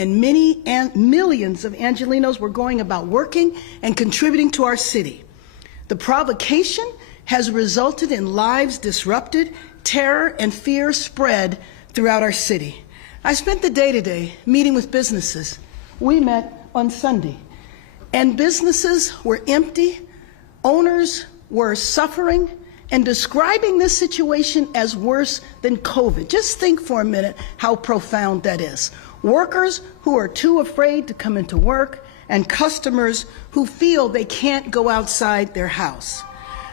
and millions of Angelenos were going about working and contributing to our city. The provocation has resulted in lives disrupted, terror and fear spread throughout our city. I spent the day today meeting with businesses. We met on Sunday, and businesses were empty, owners were suffering, and describing this situation as worse than COVID. Just think for a minute how profound that is. Workers who are too afraid to come into work, and customers who feel they can't go outside their house.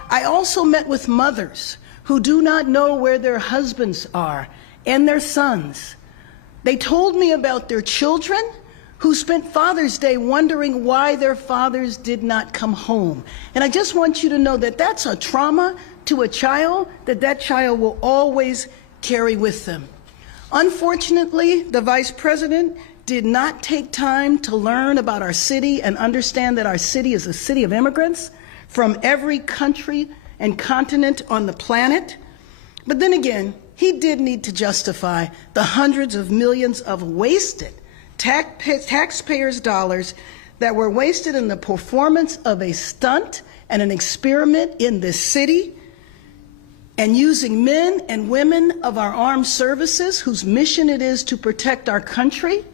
I also met with mothers who do not know where their husbands are and their sons. They told me about their children who spent Father's Day wondering why their fathers did not come home. And I just want you to know that that's a trauma to a child that child will always carry with them. Unfortunately, the Vice President did not take time to learn about our city and understand that our city is a city of immigrants from every country and continent on the planet. But then again, he did need to justify the hundreds of millions of wasted taxpayers' dollars that were wasted in the performance of a stunt and an experiment in this city, and using men and women of our armed services whose mission it is to protect our country.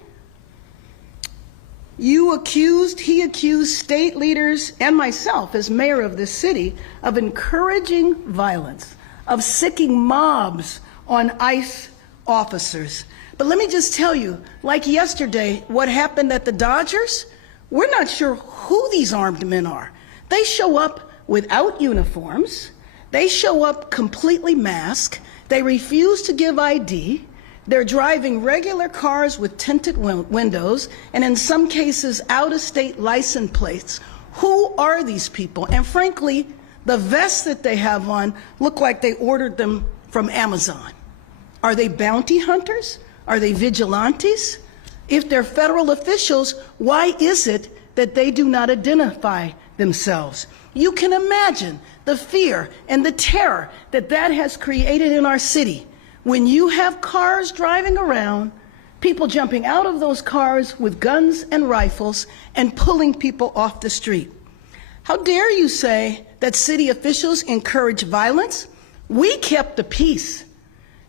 He accused state leaders and myself as mayor of this city of encouraging violence, of sicking mobs on ICE officers. But let me just tell you, like yesterday, what happened at the Dodgers, we're not sure who these armed men are. They show up without uniforms. They show up completely masked. They refuse to give ID. They're driving regular cars with tinted windows, and in some cases, out-of-state license plates. Who are these people? And frankly, the vests that they have on look like they ordered them from Amazon. Are they bounty hunters? Are they vigilantes? If they're federal officials, why is it that they do not identify themselves? You can imagine the fear and the terror that has created in our city. When you have cars driving around, people jumping out of those cars with guns and rifles and pulling people off the street. How dare you say that city officials encourage violence? We kept the peace.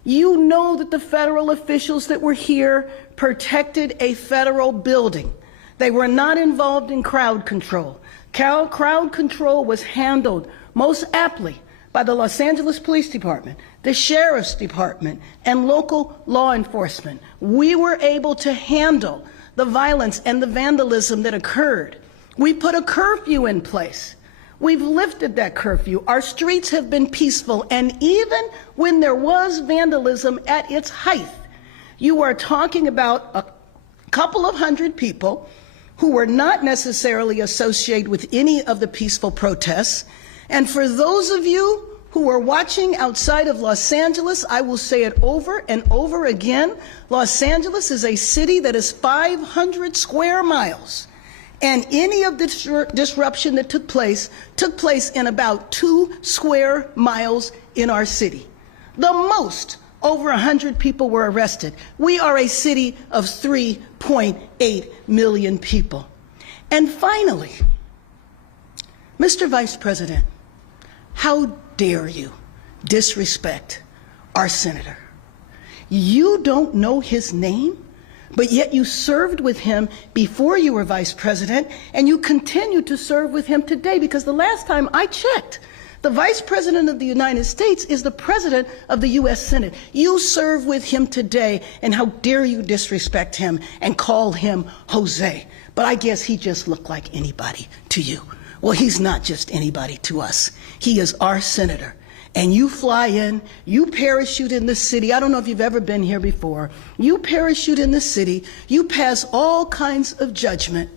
You know that the federal officials that were here protected a federal building. They were not involved in crowd control. Crowd control was handled most aptly by the Los Angeles Police Department, the Sheriff's Department, and local law enforcement. We were able to handle the violence and the vandalism that occurred. We put a curfew in place. We've lifted that curfew. Our streets have been peaceful, and even when there was vandalism at its height, you are talking about a couple of hundred people who were not necessarily associated with any of the peaceful protests. And for those of you who are watching outside of Los Angeles, I will say it over and over again. Los Angeles is a city that is 500 square miles. And any of the disruption that took place in about 2 square miles in our city. The most, over 100 people were arrested. We are a city of 3.8 million people. And finally, Mr. Vice President, how dare you disrespect our senator? You don't know his name, but yet you served with him before you were vice president, and you continue to serve with him today, because the last time I checked, the Vice President of the United States is the President of the U.S. Senate. You serve with him today, and how dare you disrespect him and call him Jose? But I guess he just looked like anybody to you. Well, he's not just anybody to us. He is our senator. And you fly in, you parachute in the city. I don't know if you've ever been here before. You parachute in the city, you pass all kinds of judgment,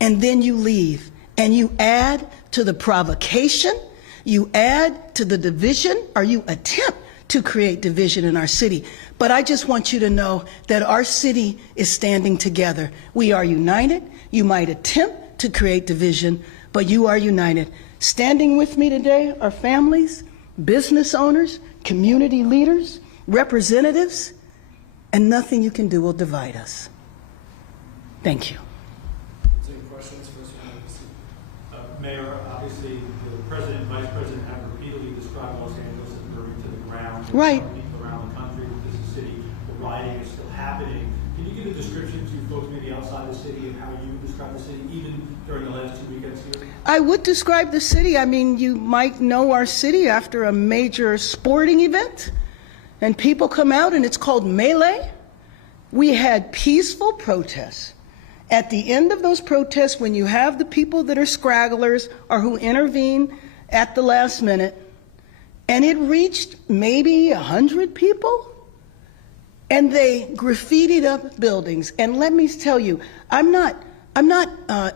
and then you leave. And you add to the provocation, you add to the division, or you attempt to create division in our city. But I just want you to know that our city is standing together. We are united. You might attempt to create division, but you are united. Standing with me today are families, business owners, community leaders, representatives, and nothing you can do will divide us. Thank you. Any questions? First one, Mayor, obviously, the President and Vice President have repeatedly described Los Angeles as burning to the ground. Right. People around the country, this is a city, the rioting is still happening. Can you give a description to folks maybe outside the city of how you describe the city, even during the last 2 weekends here? I would describe the city. I mean, you might know our city after a major sporting event, and people come out, and it's called melee. We had peaceful protests. At the end of those protests, when you have the people that are scragglers or who intervene at the last minute, and it reached maybe 100 people, and they graffitied up buildings. And let me tell you, I'm not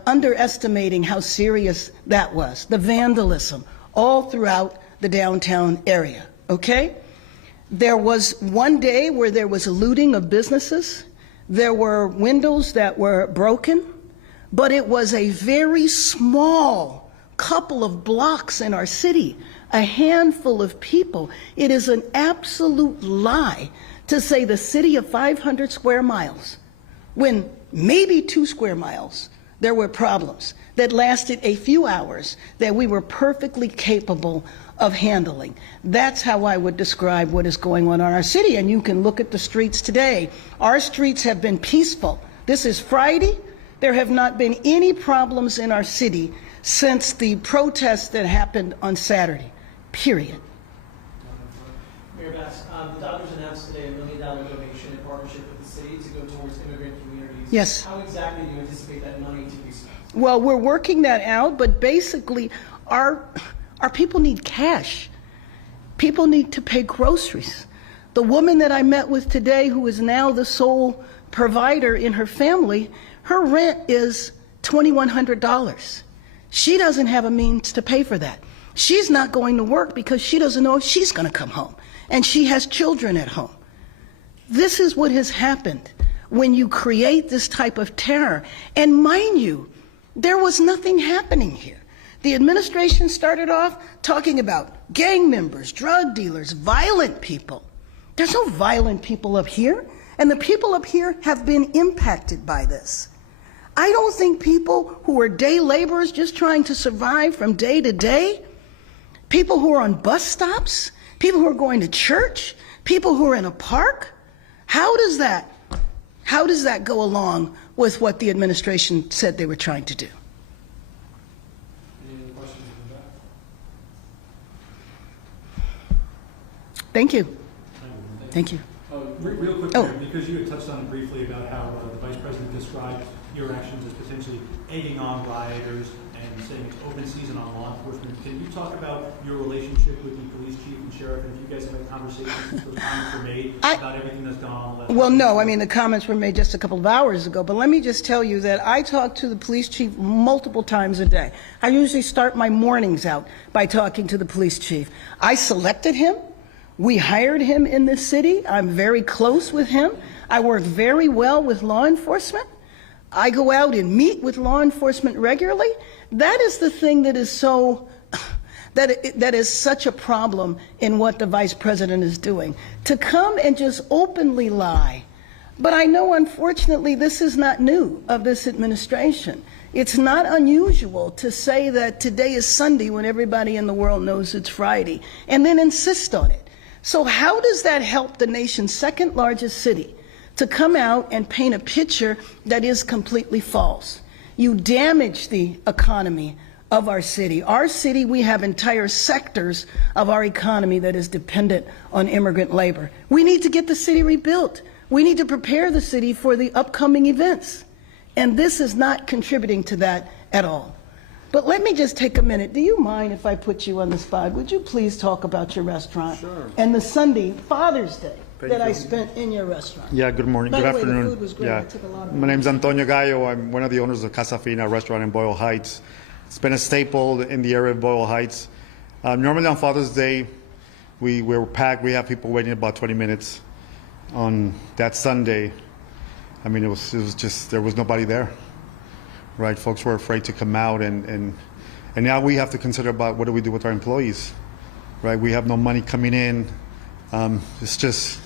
underestimating how serious that was, the vandalism all throughout the downtown area, okay? There was one day where there was a looting of businesses. There were windows that were broken, but it was a very small couple of blocks in our city, a handful of people. It is an absolute lie to say the city of 500 square miles, when maybe 2 square miles, there were problems that lasted a few hours that we were perfectly capable of handling. That's how I would describe what is going on in our city. And you can look at the streets today. Our streets have been peaceful. This is Friday. There have not been any problems in our city since the protests that happened on Saturday, period. Mayor Bass, the doctors announced today $1 million donation in partnership with the city to go towards immigrant communities. Yes. How exactly do you anticipate that money to be spent? Well, we're working that out, but basically our people need cash. People need to pay groceries. The woman that I met with today, who is now the sole provider in her family, her rent is $2,100. She doesn't have a means to pay for that. She's not going to work because she doesn't know if she's going to come home. And she has children at home. This is what has happened when you create this type of terror. And mind you, there was nothing happening here. The administration started off talking about gang members, drug dealers, violent people. There's no violent people up here, and the people up here have been impacted by this. I don't think people who are day laborers just trying to survive from day to day, people who are on bus stops, people who are going to church, people who are in a park, how does that go along with what the administration said they were trying to do? any other questions in the back? Thank you. Thank you. Real quick, Oh. Mayor, because you had touched on it briefly about how the Vice President described your actions as potentially egging on rioters and saying it's open season on law enforcement. Can you talk about your relationship with the police chief and sheriff, and if you guys have had conversations since those comments were made about everything that's gone on? Well, no, I mean, the comments were made just a couple of hours ago, but let me just tell you that I talk to the police chief multiple times a day. I usually start my mornings out by talking to the police chief. I selected him. We hired him in this city. I'm very close with him. I work very well with law enforcement. I go out and meet with law enforcement regularly. That is the thing that is that is such a problem in what the vice president is doing. To come and just openly lie. But I know, unfortunately, this is not new of this administration. It's not unusual to say that today is Sunday when everybody in the world knows it's Friday, and then insist on it. So how does that help the nation's second largest city to come out and paint a picture that is completely false? You damage the economy of our city. Our city, we have entire sectors of our economy that is dependent on immigrant labor. We need to get the city rebuilt. We need to prepare the city for the upcoming events. And this is not contributing to that at all. But let me just take a minute. Do you mind if I put you on the spot? Would you please talk about your restaurant? Sure. And the Sunday, Father's Day, Thank that I you. spent in your restaurant. Yeah, good morning, By good the way, the afternoon. food was great. I took a lot of My name's Antonio Gallo. I'm one of the owners of Casa Fina restaurant in Boyle Heights. It's been a staple in the area of Boyle Heights. Normally on Father's Day, we're packed. We have people waiting about 20 minutes. On that Sunday, I mean, it was just, there was nobody there, right? Folks were afraid to come out, and now we have to consider about what do we do with our employees, right? We have no money coming in. It's just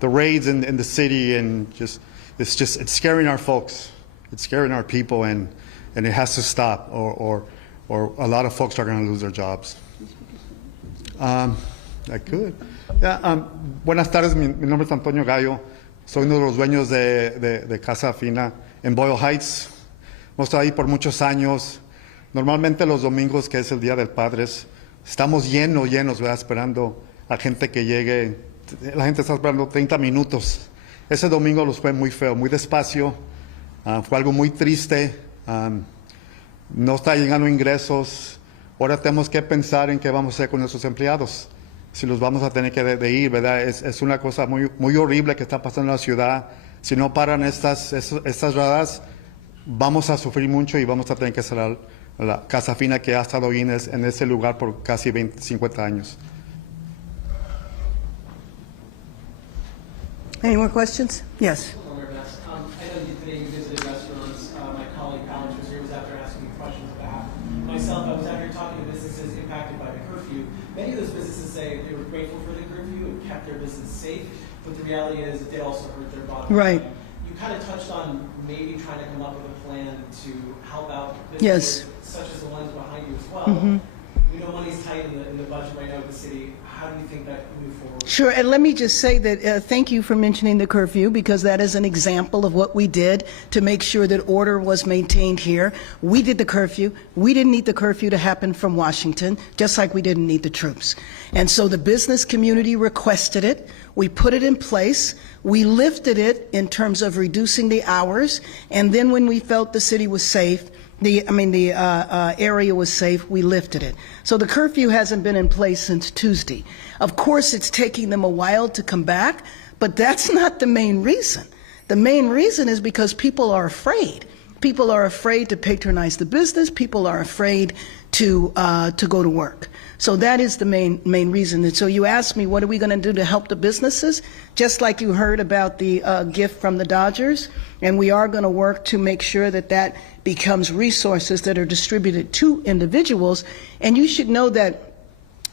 the raids in the city, and it's scaring our folks. It's scaring our people, and it has to stop, or a lot of folks are going to lose their jobs. I could. Yeah, buenas tardes, mi nombre es Antonio Gallo. Soy uno de los dueños de Casa Fina en Boyle Heights. Hemos estado ahí por muchos años. Normalmente los domingos, que es el Día del Padres, estamos llenos, ¿verdad? Esperando a gente que llegue. La gente está esperando 30 minutos. Ese domingo los fue muy feo, muy despacio. Fue algo muy triste. No está llegando ingresos. Ahora tenemos que pensar en qué vamos a hacer con nuestros empleados. Si los vamos a tener que de ir, ¿verdad? Es una cosa muy horrible que está pasando en la ciudad. Si no paran estas radas, vamos a sufrir mucho y vamos a tener que cerrar la Casa Fina, que ha estado ahí en ese lugar por casi 50 años. Any more questions? Yes. I know today you visited restaurants. My colleague Alex was here, was out there asking me questions about myself. I was out here talking to businesses impacted by the curfew. Many of those businesses say they were grateful for the curfew and kept their business safe, but the reality is it did also hurt their bottom Right. line. You kind of touched on maybe trying to come up with a plan to help out Yes. businesses such as the ones behind you as well. We know money's tight in the budget right now with the city. How do you think that can move forward? Sure, and let me just say that thank you for mentioning the curfew, because that is an example of what we did to make sure that order was maintained here. We did the curfew. We didn't need the curfew to happen from Washington, just like we didn't need the troops. And so the business community requested it. We put it in place. We lifted it in terms of reducing the hours, and then when we felt the city was safe, the area was safe, we lifted it. So the curfew hasn't been in place since Tuesday. Of course, it's taking them a while to come back, but that's not the main reason. The main reason is because people are afraid. People are afraid to patronize the business. People are afraid to go to work. So that is the main reason. And so you asked me, what are we going to do to help the businesses? Just like you heard about the gift from the Dodgers, and we are going to work to make sure that that becomes resources that are distributed to individuals. And you should know that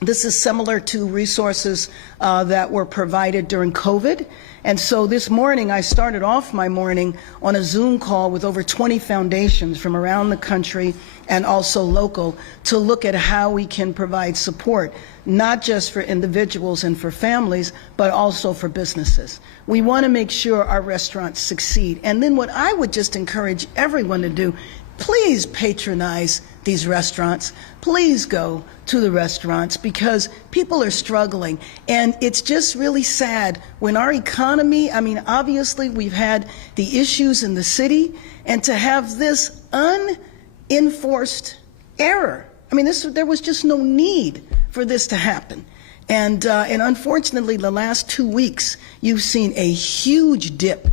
this is similar to resources that were provided during COVID. And so this morning, I started off my morning on a Zoom call with over 20 foundations from around the country and also local to look at how we can provide support, not just for individuals and for families, but also for businesses. We want to make sure our restaurants succeed. And then what I would just encourage everyone to do, please patronize these restaurants. Please go to the restaurants, because people are struggling. And it's just really sad when our economy, I mean, obviously we've had the issues in the city, and to have this unenforced error. I mean, there was just no need for this to happen. And unfortunately, the last 2 weeks, you've seen a huge dip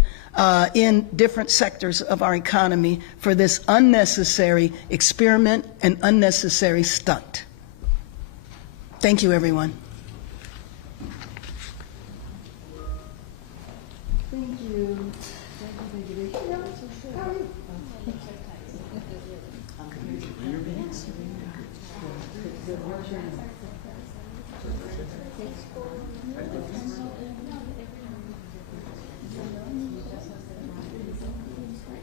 in different sectors of our economy for this unnecessary experiment and unnecessary stunt. Thank you, everyone. Thank you.